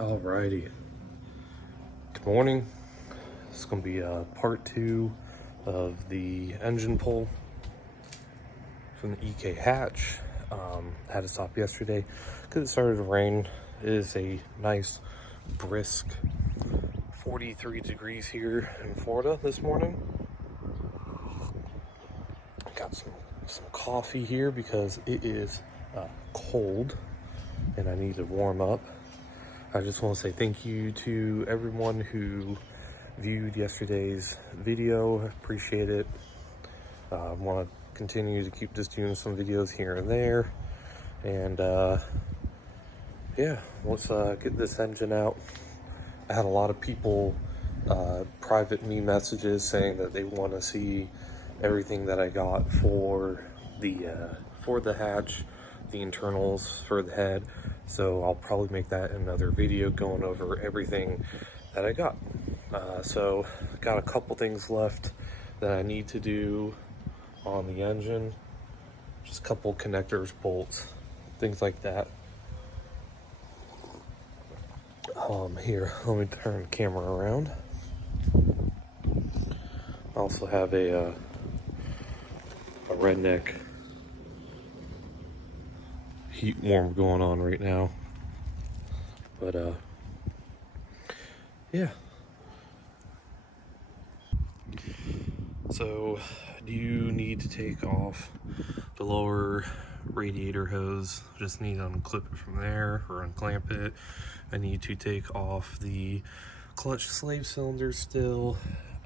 Alrighty. Good morning. This is going to be part 2 of the engine pull from the EK hatch. Had to stop yesterday because it started to rain. It is a nice, brisk 43 degrees here in Florida this morning. I got some coffee here because it is cold and I need to warm up. I just want to say thank you to everyone who viewed yesterday's video. Appreciate it. I want to continue to keep just doing some videos here and there. And yeah, let's get this engine out. I had a lot of people private me messages saying that they want to see everything that I got for the hatch, the internals for the head. So I'll probably make that another video going over everything that I got. So got a couple things left that I need to do on the engine. Just a couple connectors, bolts, things like that. Here, let me turn the camera around. I also have a redneck heat warm going on right now, but yeah. So you need to take off the lower radiator hose. Just need to unclip it from there or unclamp it. I need to take off the clutch slave cylinder still.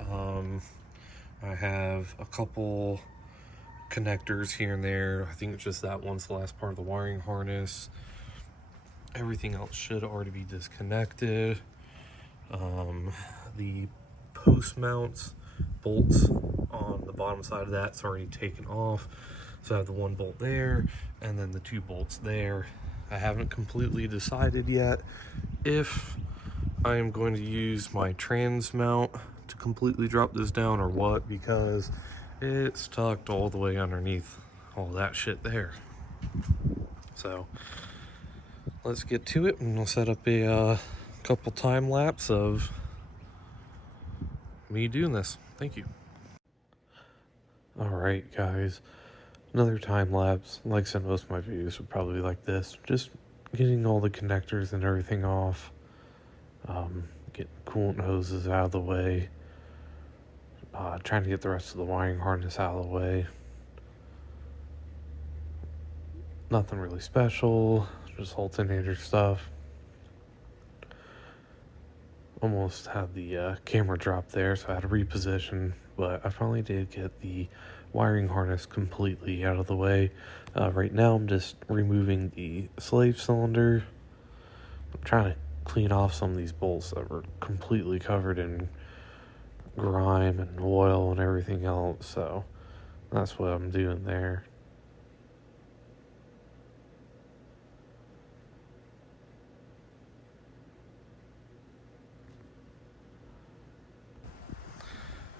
I have a couple connectors here and there. I think it's just that one's the last part of the wiring harness. Everything else should already be disconnected. The post mounts bolts on the bottom side of that's already taken off. So I have the one bolt there and then the 2 bolts there. I haven't completely decided yet if I am going to use my trans mount to completely drop this down or what, because it's tucked all the way underneath all that shit there. So let's get to it, and we'll set up a couple time lapse of me doing this. Thank you. All right, guys, another time lapse. Like I said, most of my videos would probably be like this, just getting all the connectors and everything off, getting coolant hoses out of the way, trying to get the rest of the wiring harness out of the way. Nothing really special, just alternator stuff. Almost had the camera drop there, so I had to reposition, but I finally did get the wiring harness completely out of the way. Right now I'm just removing the slave cylinder. I'm trying to clean off some of these bolts that were completely covered in grime and oil and everything else, so that's what I'm doing there.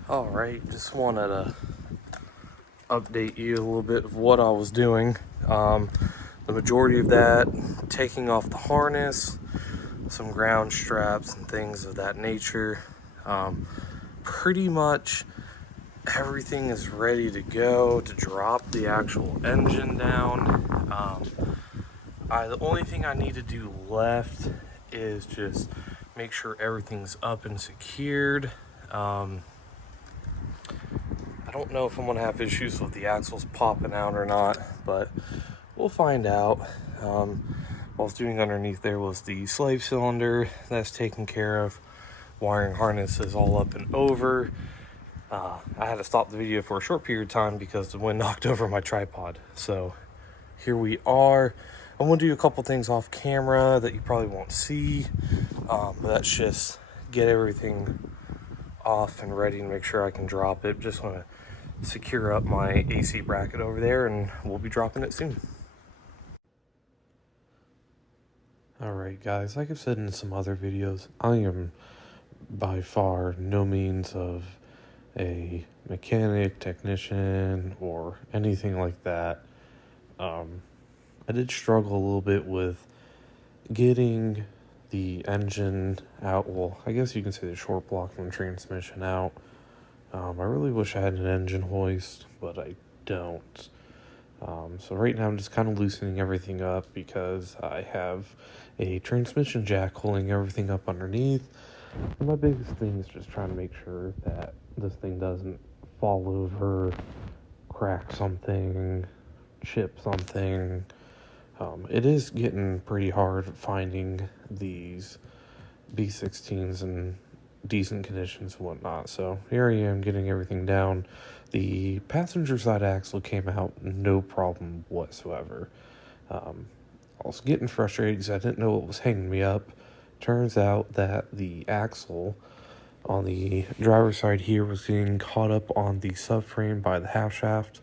All right, just wanted to update you a little bit of what I was doing. The majority of that, taking off the harness, some ground straps and things of that nature. Pretty much everything is ready to go to drop the actual engine down. The only thing I need to do left is just make sure everything's up and secured. I don't know if I'm gonna have issues with the axles popping out or not, but we'll find out. What I was doing underneath there was the slave cylinder. That's taken care of. Wiring harness is all up and over. I had to stop the video for a short period of time because the wind knocked over my tripod. So here we are. I'm gonna do a couple things off camera that you probably won't see, but that's just get everything off and ready to make sure I can drop it. Just want to secure up my AC bracket over there, and we'll be dropping it soon. Alright guys, like I've said in some other videos, I am by far no means of a mechanic, technician, or anything like that. I did struggle a little bit with getting the engine out. Well, I guess you can say the short block from the transmission out. I really wish I had an engine hoist, but I don't. So right now I'm just kind of loosening everything up because I have a transmission jack holding everything up underneath. And my biggest thing is just trying to make sure that this thing doesn't fall over, crack something, chip something. It is getting pretty hard finding these B16s in decent conditions and whatnot. So here I am getting everything down. The passenger side axle came out no problem whatsoever. I was getting frustrated because I didn't know what was hanging me up. Turns out that the axle on the driver's side here was getting caught up on the subframe by the half shaft.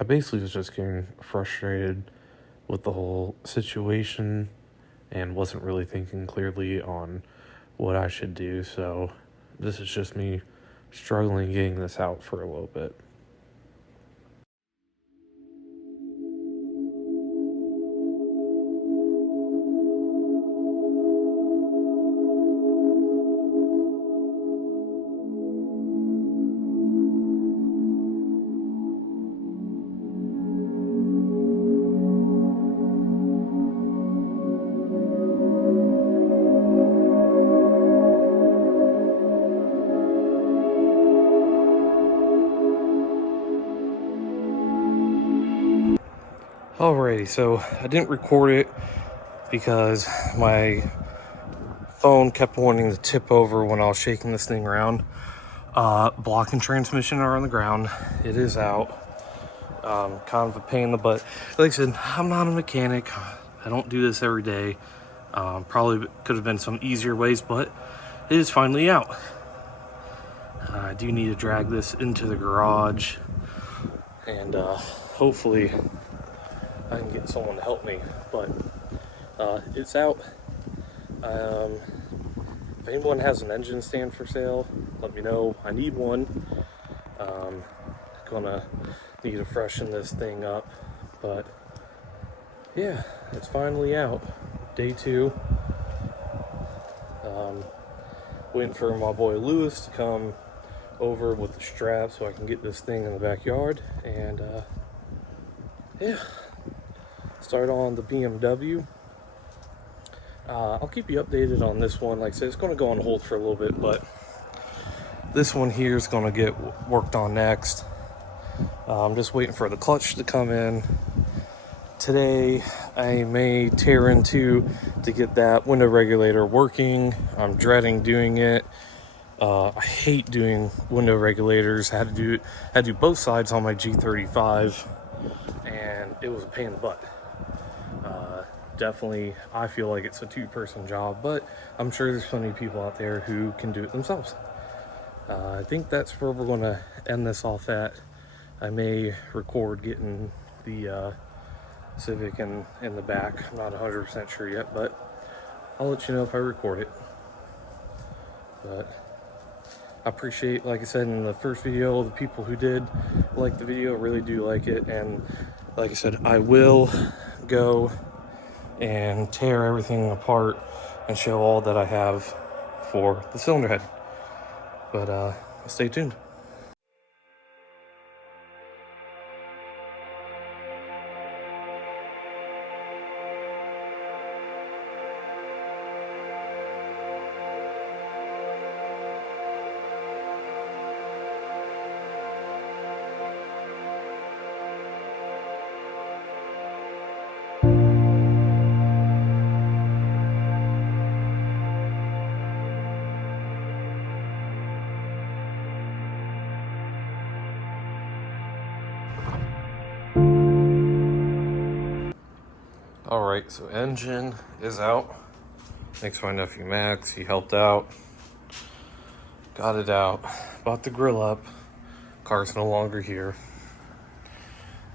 I basically was just getting frustrated with the whole situation and wasn't really thinking clearly on what I should do. So this is just me struggling getting this out for a little bit. Alrighty, so I didn't record it because my phone kept wanting to tip over when I was shaking this thing around. Block and transmission are on the ground. It is out. Kind of a pain in the butt. Like I said, I'm not a mechanic. I don't do this every day. Probably could have been some easier ways, but it is finally out. I do need to drag this into the garage, and hopefully I can get someone to help me, but it's out. If anyone has an engine stand for sale, let me know. I need one. Gonna need to freshen this thing up, but yeah, it's finally out. Day 2. Waiting for my boy Lewis to come over with the strap so I can get this thing in the backyard, and yeah, start on the BMW. I'll keep you updated on this one. Like I said, it's going to go on hold for a little bit, but this one here is going to get worked on next. I'm just waiting for the clutch to come in. Today, I may tear into to get that window regulator working. I'm dreading doing it. I hate doing window regulators. I had to do both sides on my G35, and it was a pain in the butt. Definitely, I feel like it's a two-person job, but I'm sure there's plenty of people out there who can do it themselves. I think that's where we're going to end this off at. I may record getting the Civic in the back. I'm not 100% sure yet, but I'll let you know if I record it. But I appreciate, like I said in the first video, the people who did like the video. Really do like it, and like I said, I will go and tear everything apart and show all that I have for the cylinder head. But stay tuned. Alright, so engine is out. Thanks to my nephew Max, he helped out. Got it out. Bought the grill up. Car's no longer here.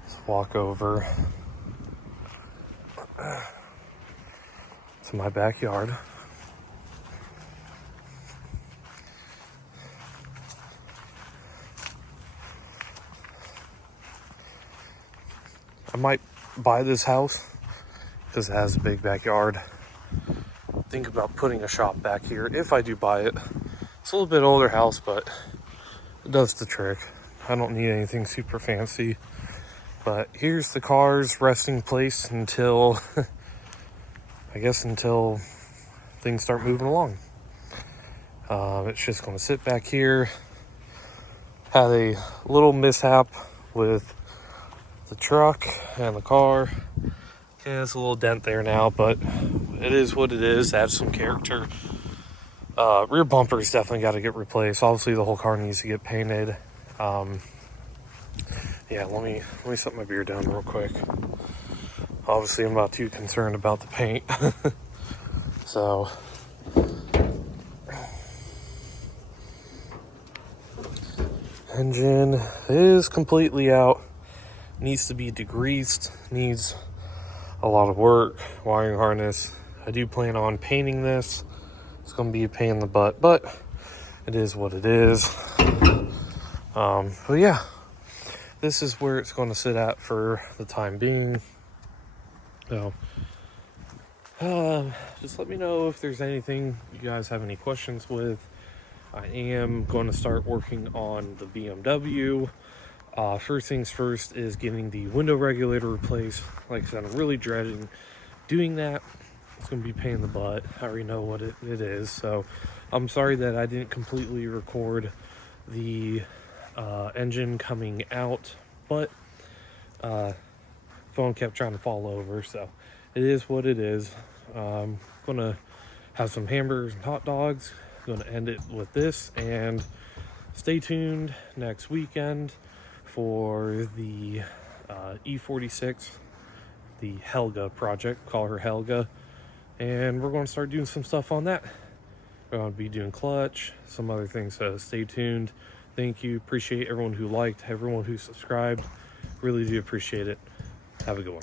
Let's walk over to my backyard. I might buy this house because it has a big backyard. think about putting a shop back here if I do buy it. It's a little bit older house, but it does the trick. I don't need anything super fancy. But here's the car's resting place until, I guess until things start moving along. It's just going to sit back here. Had a little mishap with the truck and the car. Okay, there's a little dent there now, but it is what it is. Adds some character. Rear bumper's definitely got to get replaced. Obviously, the whole car needs to get painted. Yeah, let me set my beer down real quick. Obviously, I'm not too concerned about the paint. So, engine is completely out. Needs to be degreased. Needs a lot of work. Wiring harness. I do plan on painting this. It's going to be a pain in the butt, but it is what it is. But yeah, this is where it's going to sit at for the time being. So, just let me know if there's anything you guys have any questions with. I am going to start working on the BMW. First things first is getting the window regulator replaced. Like I said, I'm really dreading doing that. It's going to be a pain in the butt. I already know what it is. So I'm sorry that I didn't completely record the engine coming out, but phone kept trying to fall over, so it is what it is. Gonna have some hamburgers and hot dogs. Gonna end it with this, and stay tuned next weekend for the E46, the Helga project. Call her Helga, and we're going to start doing some stuff on that. We're going to be doing clutch, some other things, so stay tuned. Thank you. Appreciate everyone who liked, everyone who subscribed. Really do appreciate it. Have a good one.